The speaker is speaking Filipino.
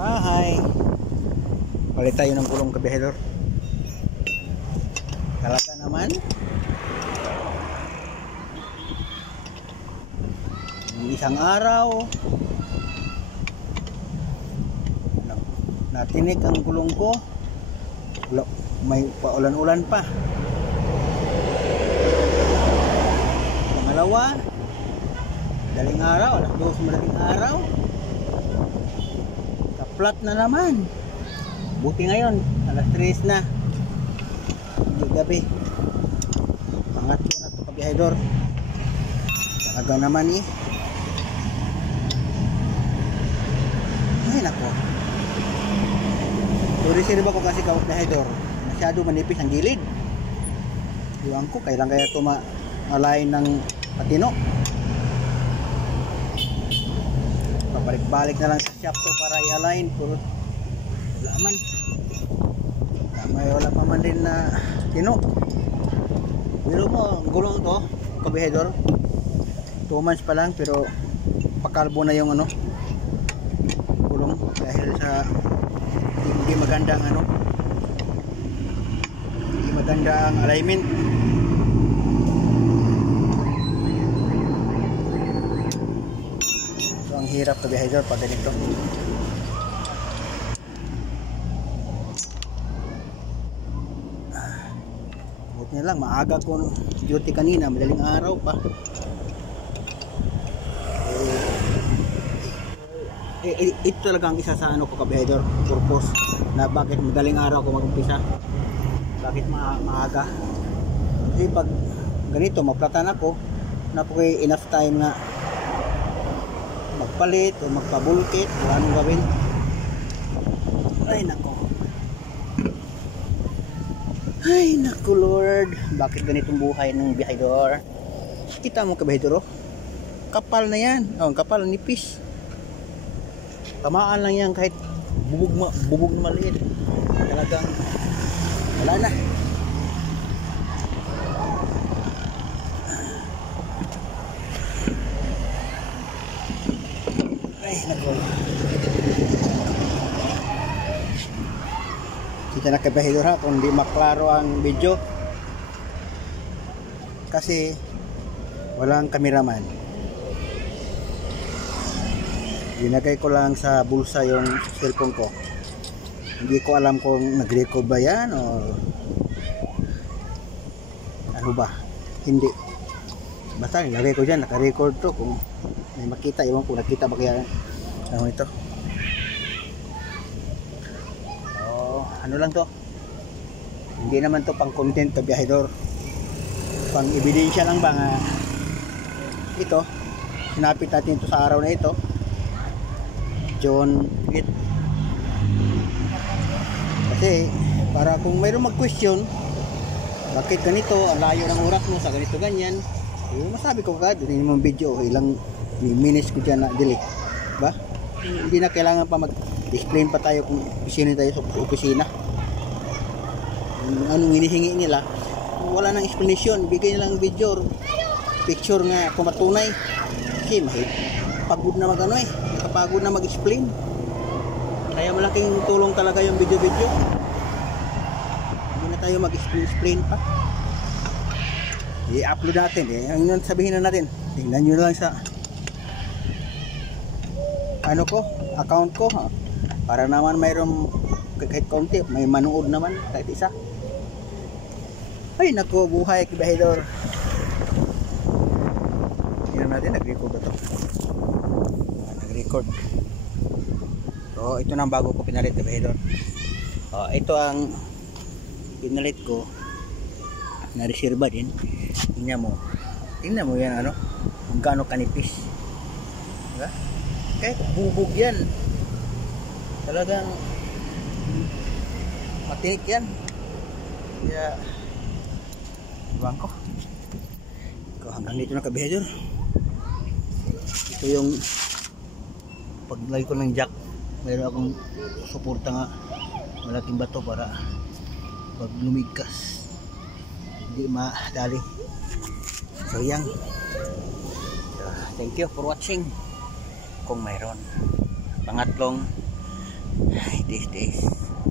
Hi. Palit tayo ng gulong kabihedor. Talaga naman. Isang araw natinik ang gulong ko. May paulan-ulan pa. Pangalawa, daling araw, alas 2 madaling araw, kaplat na naman. Buti ngayon alas 3 na gabi. Pangatlo na to kabihedor. Talaga naman ay nako, reserve ko kasi kabihedor, masyado manipis ang gilid. Iwan ko kailan kaya ito malain ng patino. Pabalik-balik na lang sa shop to para i-align. Puro laman. Wala pa man din na tino. Pero mo, gulong to kabihedor, 2 months pa lang pero pakalbo na yung gulong dahil sa hindi maganda ang hindi maganda ang alignment. So ang hirap kabihedor pag ganito. Buti na lang maaga ko duty kanina, madaling araw pa. Ito talaga ang isa sa ko kabihedor, purpose na bakit madaling araw ko mag-umpisa, bakit maaga. Kasi pag ganito maplatan ako, na po enough time na magpalit o magpabulkit o anong gawin. Ay nako Lord, bakit ganitong buhay ng bihedor? Kita mo kabihedor, kapal na yan, kapal, nipis. Tamaan lang yan kahit bubog na maliit. Talagang wala na. Ay nako. Kita na kabihedor ha, kung di maklaro ang video kasi walang cameraman. Ginagay ko lang sa bulsa yung cellphone ko. Hindi ko alam kung nag-record ba yan o ano ba. Hindi. Basta nilagay ko dyan, naka-record to. Kung may makita, iwan ko nakita ba kaya ito. Ano lang to. Hindi naman to pang content kabihedor. Pang ebidensya lang ba nga ito. Sinapit natin ito sa araw na ito. John 8. Kasi para kung mayroong mag-question bakit ganito, ang layo ng oras mo sa ganito ganyan, masabi ko agad din yung video, ilang minutes ko dyan na delete ba? Hindi na kailangan pa mag-explain pa tayo kung opisina tayo sa opisina, anong hinihingi nila. Wala nang explanation, bigay nilang video picture nga kumatunay. Kasi pagod na kapagod na mag-explain. Kaya malaking tulong talaga yung video-video. Hindi na tayo mag-explain pa. I-upload natin ang sabihin na natin. Tingnan nyo lang sa account ko para naman mayroong kahit konti, may manood naman kahit isa. Ay nako, buhay kabihedor. Tingnan natin, nag-record ba ito? Nag-record. So ito na ang bago ko pinalit kabihedor. Ito ang pinalit ko na reserva din. Tingnan mo yan kung gaano kanipis, diba? Kahit bubog yan, talagang matinik yan. Kaya iwan ko hanggang dito na kabihedor. Ito yung paglagay ko ng jack, mayroon akong suporta nga malaking bato para pag lumigkas hindi madali. So yan, thank you for watching. Kung mayroon pangatlong This.